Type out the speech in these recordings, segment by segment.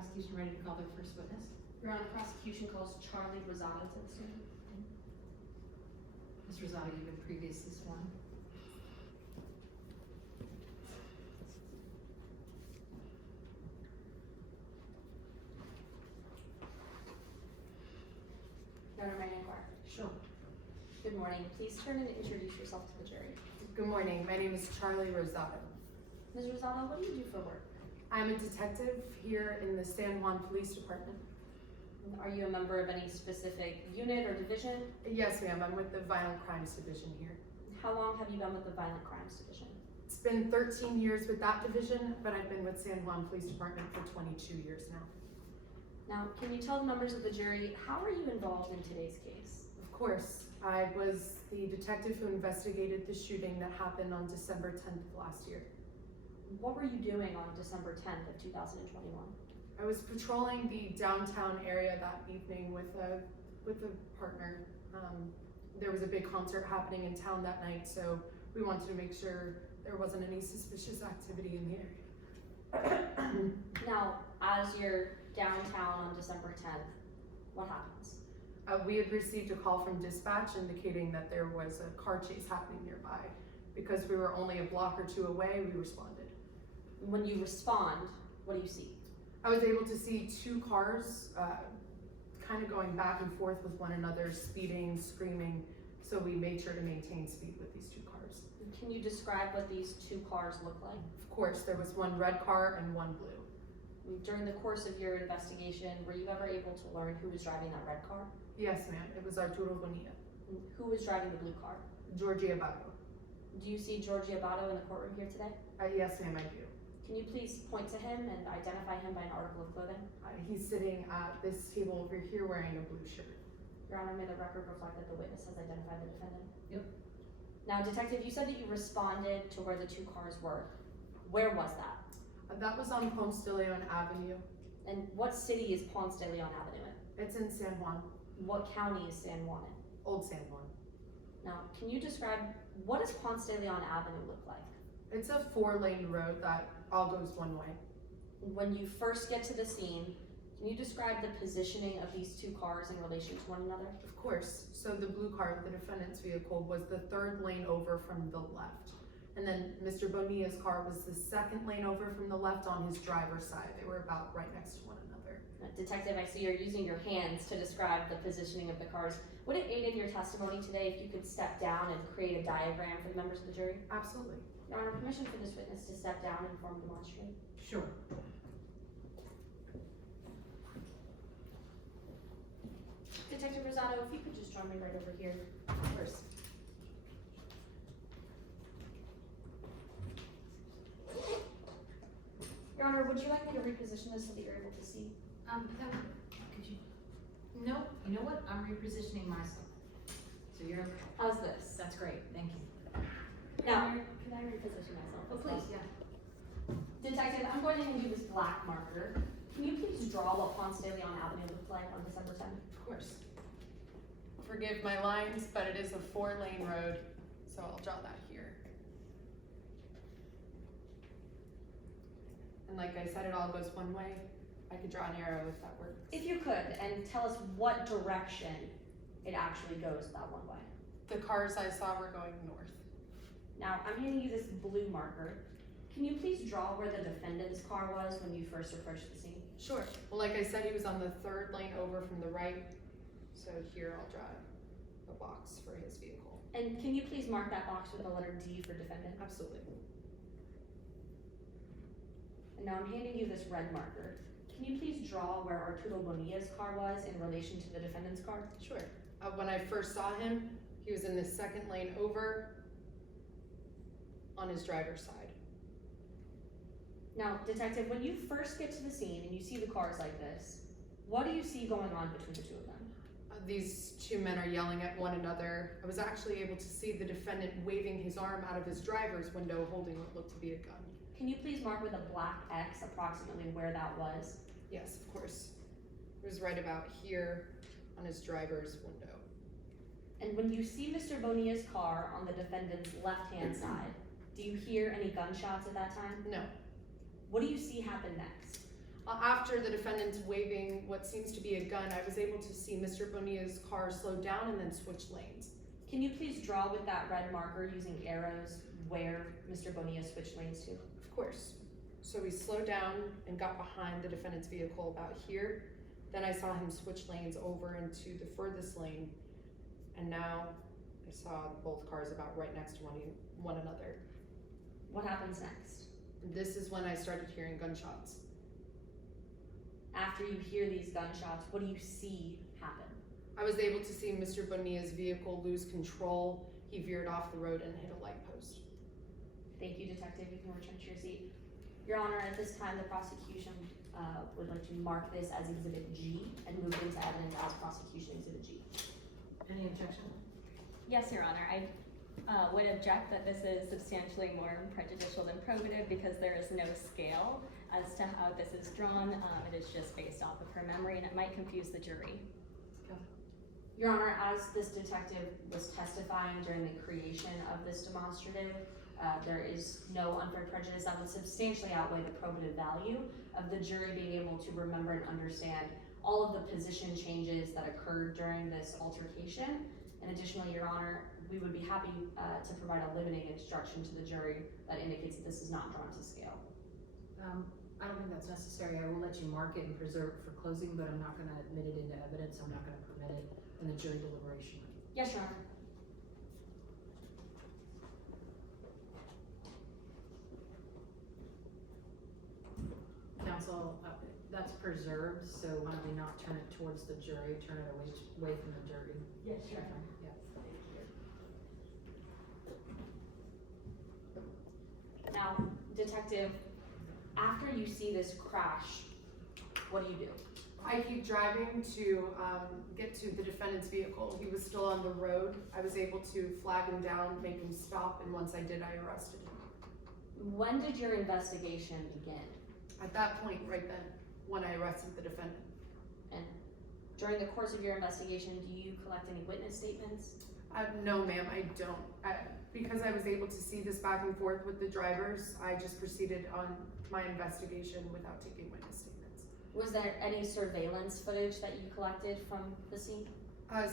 prosecution ready to call their first witness? Your Honor, prosecution calls Charlie Rosado to the stand. Ms. Rosado, you've been previously sworn. Your Honor, may I inquire? Sure. Good morning. Please turn and introduce yourself to the jury. Good morning. My name is Charlie Rosado. Ms. Rosado, what do you do for work? I'm a detective here in the San Juan Police Department. Are you a member of any specific unit or division? Yes, ma'am. I'm with the Violent Crimes Division here. How long have you been with the Violent Crimes Division? It's been 13 years with that division, but I've been with San Juan Police Department for 22 years now. Now, can you tell the members of the jury, how are you involved in today's case? Of course, I was the detective who investigated the shooting that happened on December 10th of last year. What were you doing on December 10th of 2021? I was patrolling the downtown area that evening with a partner. There was a big concert happening in town that night, so we wanted to make sure there wasn't any suspicious activity in the area. Now, as you're downtown on December 10th, what happens? We had received a call from dispatch indicating that there was a car chase happening nearby. Because we were only a block or two away, we responded. When you respond, what do you see? I was able to see two cars kind of going back and forth with one another, speeding, screaming, so we made sure to maintain speed with these two cars. Can you describe what these two cars look like? Of course, there was one red car and one blue. During the course of your investigation, were you ever able to learn who was driving that red car? Yes, ma'am, it was Arturo Bonilla. Who was driving the blue car? Georgie Abato. Do you see Georgie Abato in the courtroom here today? Yes, ma'am, I do. Can you please point to him and identify him by an article of clothing? He's sitting at this table over here wearing a blue shirt. Your Honor, may the record reflect that the witness has identified the defendant? Yep. Now, Detective, you said that you responded to where the two cars were. Where was that? That was on Ponce de Leon Avenue. And what city is Ponce de Leon Avenue in? It's in San Juan, What county is San Juan in? Old San Juan. Now, can you describe, what does Ponce de Leon Avenue look like? It's a 4-lane road that all goes one way. When you first get to the scene, can you describe the positioning of these two cars in relation to one another? Of course. So the blue car, the defendant's vehicle, was the 3rd lane over from the left. And then Mr. Bonilla's car was the 2nd lane over from the left on his driver's side. They were about right next to one another. Detective, I see you're using your hands to describe the positioning of the cars. Would it aid in your testimony today if you could step down and create a diagram for the members of the jury? Absolutely. Your Honor, permission for this witness to step down and form demonstrate. Sure. Detective Rosado, if you could just join me right over here. Of course. Your Honor, would you like me to reposition this so that you're able to see? Could you? No, you know what? I'm repositioning myself. So you're okay. How's this? That's great, thank you. Now, can I reposition myself? Oh, as well? please, yeah. Detective, I'm going to hand you this black marker. Can you please draw what Ponce de Leon Avenue looked like on December 10th? Of course. Forgive my lines, but it is a 4-lane road, so I'll draw that here. And like I said, it all goes one way. I could draw an arrow if that works. If you could, and tell us what direction it actually goes that one way. The cars I saw were going north. Now, I'm handing you this blue marker. Can you please draw where the defendant's car was when you first approached the scene? Sure. Well, like I said, he was on the 3rd lane over from the right. So here I'll draw a box for his vehicle. And can you please mark that box with the letter D for defendant? Absolutely. And now I'm handing you this red marker. Can you please draw where Arturo Bonilla's car was in relation to the defendant's car? Sure. When I first saw him, he was in the 2nd lane over on his driver's side. Now, Detective, when you first get to the scene and you see the cars like this, what do you see going on between the two of them? These two men are yelling at one another. I was actually able to see the defendant waving his arm out of his driver's window holding what looked to be a gun. Can you please mark with a black X approximately where that was? Yes, of course. It was right about here on his driver's window. And when you see Mr. Bonilla's car on the defendant's left-hand side, do you hear any gunshots at that time? No. What do you see happen next? After the defendant waving what seems to be a gun, I was able to see Mr. Bonilla's car slow down and then switch lanes. Can you please draw with that red marker using arrows where Mr. Bonilla switched lanes to? Of course. So we slowed down and got behind the defendant's vehicle about here. Then I saw him switch lanes over into the furthest lane. And now I saw both cars about right next to one another. What happens next? This is when I started hearing gunshots. After you hear these gunshots, what do you see happen? I was able to see Mr. Bonilla's vehicle lose control. He veered off the road and hit a light post. Thank you, Detective. You can return to your seat. Your Honor, at this time, the prosecution would like to mark this as Exhibit G and move into evidence as Prosecution Exhibit G. Any objection? Yes, Your Honor, I would object that this is substantially more prejudicial than probative because there is no scale as to how this is drawn. It is just based off of her memory and it might confuse the jury. Your Honor, as this detective was testifying during the creation of this demonstrative, there is no unfair prejudice that would substantially outweigh the probative value of the jury being able to remember and understand all of the position changes that occurred during this altercation. And additionally, Your Honor, we would be happy to provide a limiting instruction to the jury that indicates that this is not drawn to scale. I don't think that's necessary. I will let you mark it and preserve it for closing, but I'm not gonna admit it into evidence. I'm not gonna permit it in the jury deliberation. Yes, Your Honor. Counsel, that's preserved, so why don't we not turn it towards the jury, turn it away from the jury? Yes, Your Honor. Yeah. Now, Detective, after you see this crash, what do you do? I keep driving to get to the defendant's vehicle. He was still on the road. I was able to flag him down, make him stop, and once I did, I arrested him. When did your investigation begin? At that point, right then, when I arrested the defendant. And during the course of your investigation, do you collect any witness statements? No, ma'am, I don't. Because I was able to see this back and forth with the drivers, I just proceeded on my investigation without taking witness statements. Was there any surveillance footage that you collected from the scene?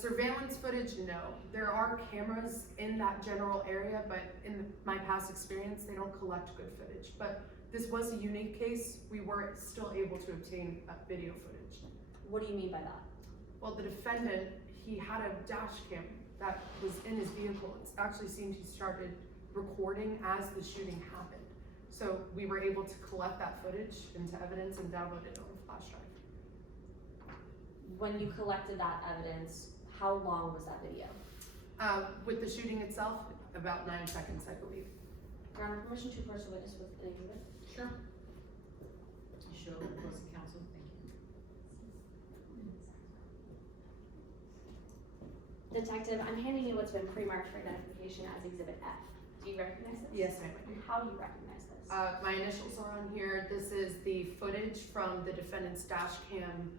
Surveillance footage, no. There are cameras in that general area, but in my past experience, they don't collect good footage. But this was a unique case. We were still able to obtain video footage. What do you mean by that? Well, the defendant, he had a dash cam that was in his vehicle. It actually seemed he started recording as the shooting happened. So we were able to collect that footage into evidence and download it on a flash drive. When you collected that evidence, how long was that video? With the shooting itself, about 9 seconds, I believe. Your Honor, permission to approach the witness with an exhibit? Sure. You show opposing counsel, thank you. Detective, I'm handing you what's been pre-marked for identification as Exhibit F. Do you recognize this? Yes, ma'am. And how do you recognize this? My initials are on here. This is the footage from the defendant's dash cam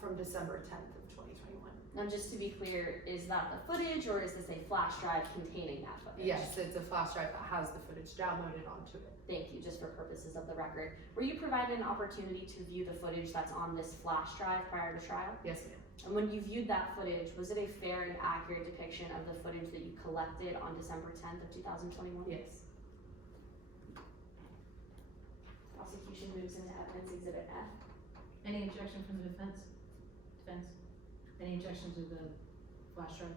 from December 10th of 2021. Now, just to be clear, is that the footage or is this a flash drive containing that footage? Yes, it's a flash drive that has the footage downloaded onto it. Thank you, just for purposes of the record. Were you provided an opportunity to view the footage that's on this flash drive prior to trial? Yes, ma'am. And when you viewed that footage, was it a fair and accurate depiction of the footage that you collected on December 10th of 2021? Yes. Prosecution moves into evidence Exhibit F. Any objection from the defense? Any objection to the flash drive?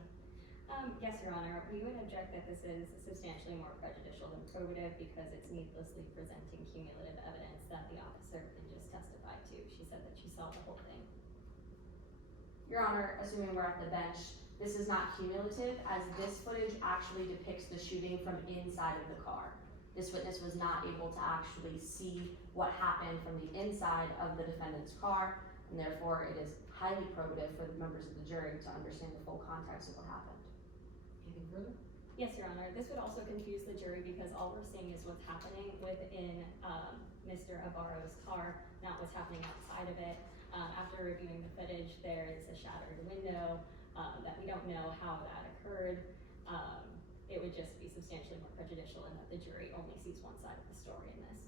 Yes, Your Honor, we would object that this is substantially more prejudicial than probative because it's needlessly presenting cumulative evidence that the officer can just testify to. She said that she saw the whole thing. Your Honor, assuming we're at the bench, this is not cumulative as this footage actually depicts the shooting from inside of the car. This witness was not able to actually see what happened from the inside of the defendant's car, and therefore it is highly probative for the members of the jury to understand the full context of what happened. Anything further? Yes, Your Honor, this would also confuse the jury because all we're seeing is what's happening within Mr. Avaro's car, not what's happening outside of it. After reviewing the footage, there is a shattered window that we don't know how that occurred. It would just be substantially more prejudicial in that the jury only sees one side of the story in this.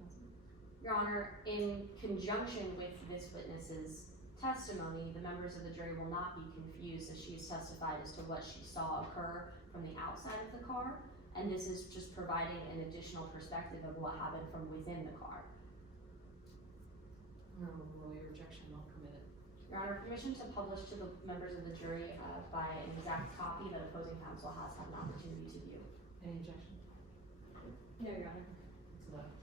Counsel? Your Honor, in conjunction with this witness's testimony, the members of the jury will not be confused as she's testified as to what she saw occur from the outside of the car, and this is just providing an additional perspective of what happened from within the car. No, lawyer objection, not permitted. Your Honor, permission to publish to the members of the jury by an exact copy that opposing counsel has had an opportunity to view. Any objection? No, Your Honor. It's allowed.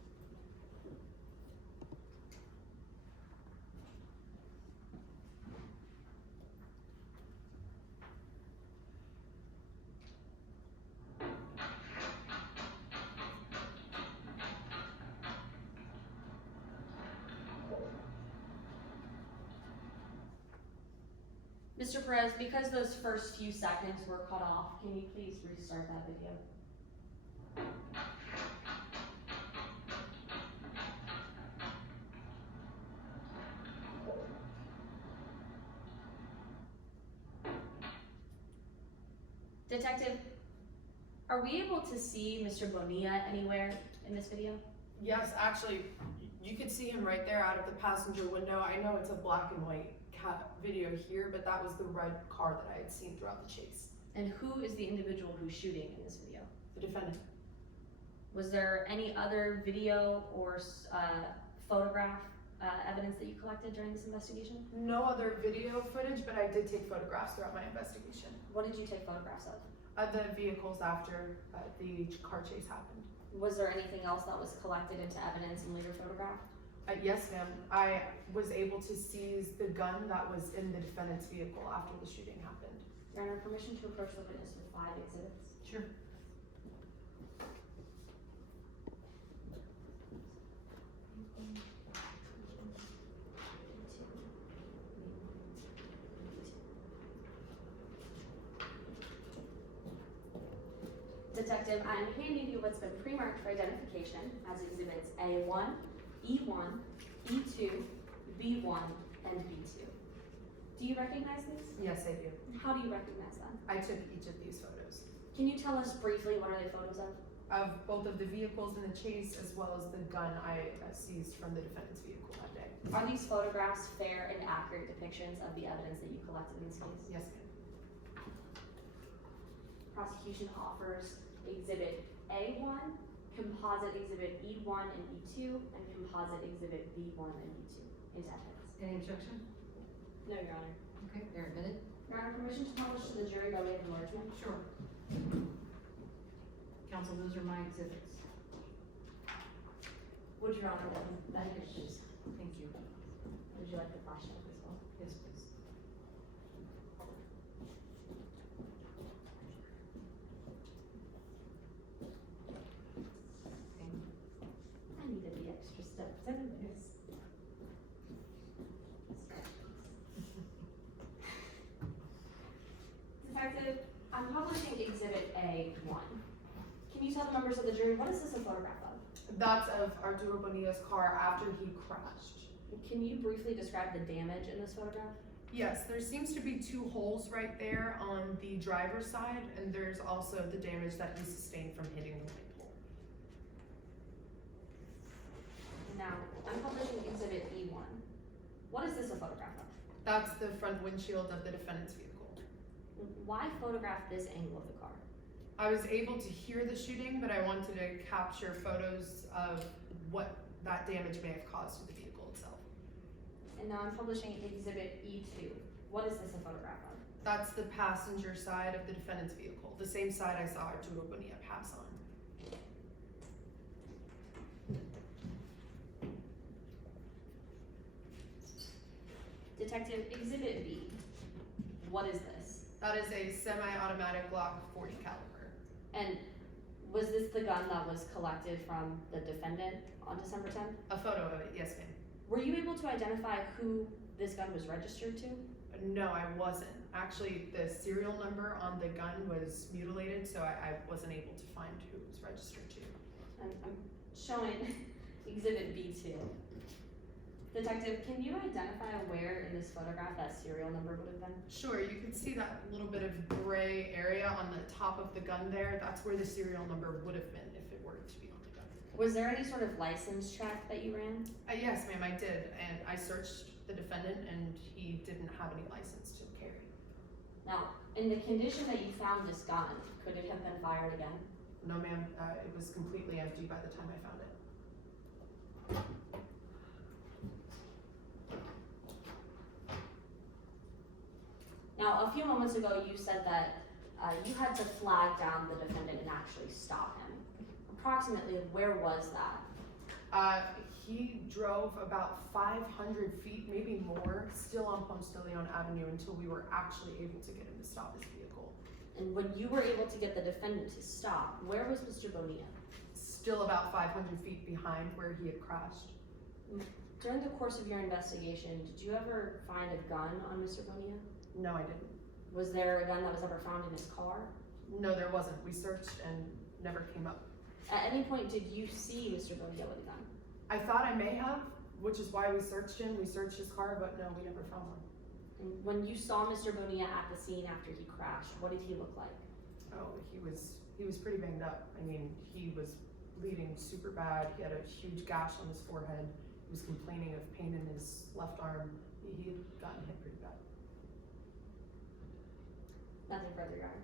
Mr. Perez, because those first few seconds were cut off, can you please restart that video? Detective, are we able to see Mr. Bonilla anywhere in this video? Yes, actually, you could see him right there out of the passenger window. I know it's a black and white video here, but that was the red car that I had seen throughout the chase. And who is the individual who's shooting in this video? The defendant. Was there any other video or photograph evidence that you collected during this investigation? No other video footage, but I did take photographs throughout my investigation What did you take photographs of? of the vehicles after the car chase happened. Was there anything else that was collected into evidence and later photographed? Yes, ma'am. I was able to seize the gun that was in the defendant's vehicle after the shooting happened. Your Honor, permission to approach the witness with 5 exhibits. Sure. Detective, I'm handing you what's been pre-marked for identification as exhibits A1, E1, E2, B1, and B2. Do you recognize these? Yes, I do. How do you recognize them? I took each of these photos Can you tell us briefly what are they photos of? of both of the vehicles in the chase as well as the gun I seized from the defendant's vehicle that day. Are these photographs fair and accurate depictions of the evidence that you collected in this case? Yes, ma'am. Prosecution offers exhibit A1, composite exhibit E1 and E2, and composite exhibit B1 and B2 into evidence. Any objection? No, Your Honor. Okay, they're admitted. Your Honor, permission to publish to the jury by way of enlargement? Sure. Counsel, those are my exhibits. Would Your Honor like that? Please. Thank you. Would you like the flash drive as well? Yes, please. Thank you. I needed the extra steps in this. Detective, I'm publishing exhibit A1. Can you tell the members of the jury, what is this a photograph of? That's of Arturo Bonilla's car after he crashed. Can you briefly describe the damage in this photograph? Yes, there seems to be 2 holes right there on the driver's side, and there's also the damage that he sustained from hitting the light pole. Now, I'm publishing exhibit E1. What is this a photograph of? That's the front windshield of the defendant's vehicle. Why photograph this angle of the car? I was able to hear the shooting, but I wanted to capture photos of what that damage may have caused to the vehicle itself. And now I'm publishing exhibit E2. What is this a photograph of? That's the passenger side of the defendant's vehicle, the same side I saw Arturo Bonilla pass on. Detective, exhibit B. What is this? That is a semi-automatic Glock 40 caliber. And was this the gun that was collected from the defendant on December 10th? A photo of it, yes ma'am. Were you able to identify who this gun was registered to? No, I wasn't. Actually, the serial number on the gun was mutilated, so I wasn't able to find who it was registered to. I'm showing exhibit B2. Detective, can you identify where in this photograph that serial number would have been? Sure, you can see that little bit of gray area on the top of the gun there. That's where the serial number would have been if it were to be on the gun. Was there any sort of license check that you ran? Yes, ma'am, I did, and I searched the defendant and he didn't have any license to carry. Now, in the condition that you found this gun, could it have been fired again? No, ma'am, it was completely empty by the time I found it. Now, a few moments ago, you said that you had to flag down the defendant and actually stop him. Approximately, where was that? He drove about 500 feet, maybe more, still on Ponce de Leon Avenue until we were actually able to get him to stop his vehicle. And when you were able to get the defendant to stop, where was Mr. Bonilla? Still about 500 feet behind where he had crashed. During the course of your investigation, did you ever find a gun on Mr. Bonilla? No, I didn't. Was there a gun that was ever found in his car? No, there wasn't. We searched and never came up. At any point, did you see Mr. Bonilla with a gun? I thought I may have, which is why we searched him. We searched his car, but no, we never found one. And when you saw Mr. Bonilla at the scene after he crashed, what did he look like? Oh, he was pretty banged up. I mean, he was bleeding super bad. He had a huge gash on his forehead. He was complaining of pain in his left arm. He had gotten hit pretty bad. Nothing further, Your Honor.